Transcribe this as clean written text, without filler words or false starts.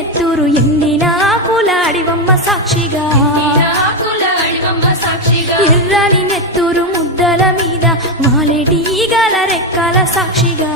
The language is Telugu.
నెత్తూరు ఎండిన ఆకులాడివమ్మ సాక్షిగా ఎర్రని నెత్తూరు ముద్దల మీద వాలేటి ఈగల రెక్కల సాక్షిగా